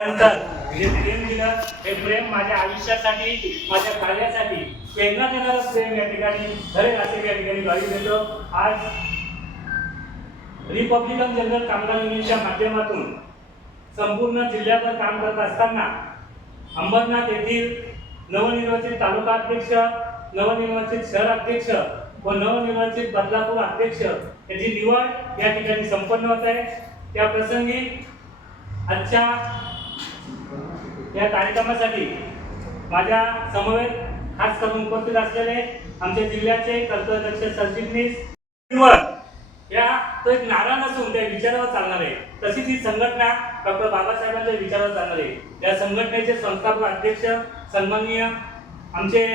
नंतर जे प्रेम दिलं हे प्रेम माझ्या आयुष्यासाठी, माझ्या कार्यासाठी प्रेरणा देणारं प्रेम या ठिकाणी खरे असे या ठिकाणी ग्वाही देतो। आज रिपब्लिकन जनरल कामगार युनियनच्या माध्यमातून संपूर्ण जिल्ह्यावर काम करत असताना अंबरनाथ येथील नवनिर्वाचित तालुका अध्यक्ष, नवनिर्वाचित शहर अध्यक्ष व नवनिर्वाचित बदलापूर अध्यक्ष याची निवड या ठिकाणी संपन्न होत आहे। त्या प्रसंगी आजच्या या कार्यक्रमासाठी माझ्या समवेत खास करून उपस्थित असलेले आमच्या जिल्ह्याचे कर्तव्यदक्ष सरचिटणीस या तो एक नारा नसून त्या विचारावर चालणार आहे। तशीच ही संघटना डॉक्टर बाबासाहेबांच्या विचारावर चालणार आहे। या संघटनेचे संस्थापक अध्यक्ष सन्माननीय आमचे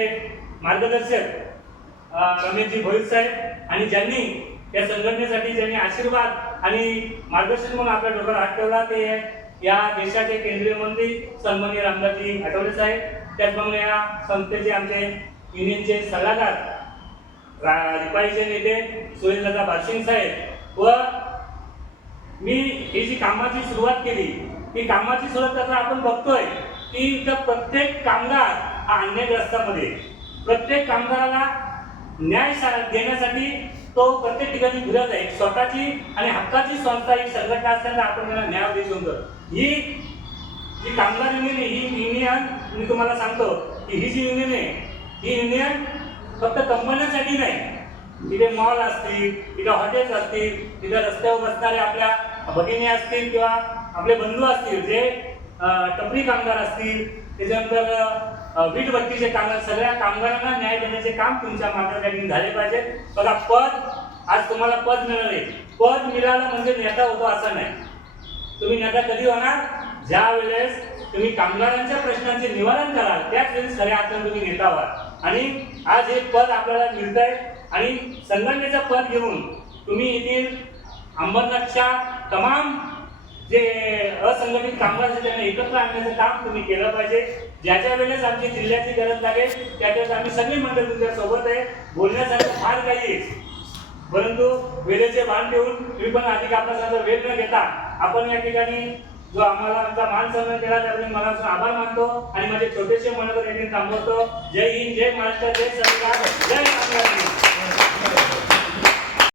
मार्गदर्शक रमेशजी भोईर साहेब आणि ज्यांनी या संघटनेसाठी ज्यांनी आशीर्वाद आणि मार्गदर्शन म्हणून आपल्या डोक्यावर हात ठेवला ते या देशाचे केंद्रीय मंत्री सन्माननीय रामदासजी आठवले साहेब, त्याचप्रमाणे या संस्थेचे आमचे युनियनचे सल्लागार रिपाईचे नेते सुरेशदादा बारसिंग साहेब व मी ही जी कामाची सुरुवात केली ती कामाची सुरुवात करताना आपण बघतोय की इथं प्रत्येक कामगार हा अन्यायग्रस्तामध्ये प्रत्येक कामगाराला न्याय देण्यासाठी तो प्रत्येक ठिकाणी फिरत आहे। स्वतःची आणि हक्काची संस्था ही संघटना असताना आपण त्यांना न्याय देऊ शकतो। ही जी कामगार युनियन आहे ही युनियन मी तुम्हाला सांगतो की ही जी युनियन आहे ही युनियन फक्त कंपन्यांसाठी नाही, तिथे मॉल असतील, तिथे हॉटेल्स असतील, तिथे रस्त्यावर बसणारे आपल्या भगिनी असतील किंवा आपले बंधू असतील, जे टपरी कामगार असतील, त्याच्यानंतर वीटभट्टीचे कामगार, सगळ्या कामगारांना न्याय देण्याचे काम तुमच्या माध्यमातून झाले पाहिजे। बघा, पद आज तुम्हाला पद मिळाले, पद मिळालं म्हणजे नेता होतो असं नाही। तुम्ही नेता कधी होणार? ज्या वेळेस तुम्ही कामगारांच्या प्रश्नांचे निवारण कराल त्याच वेळेस खऱ्या अर्थाने तुम्ही नेता व्हाल। आणि आज हे पद आपल्याला मिळत आहे आणि संघटनेचं पद घेऊन तुम्ही येथील अंबरनाथच्या तमाम जे असंघटित कामगार आहेत त्यांना एकत्र आणण्याचं काम तुम्ही केलं पाहिजे। ज्याच्या वेळेस आमची जिल्ह्याची गरज लागेल त्यावेळेस आम्ही सगळी मंडळी तुमच्या सोबत आहे। बोलण्यासारखं फार काही, परंतु वेळेचे भान ठेवून तुम्ही पण अधिक आपला वेळ न घेता आपण या ठिकाणी जो आम्हाला आमचा मान सन्मान केला त्याबद्दल मनापासून आभार मानतो आणि माझे छोटेसे मनोगत येथे थांबवतो। जय हिंद, जय महाराष्ट्र, जय सरकार, जय कामगार।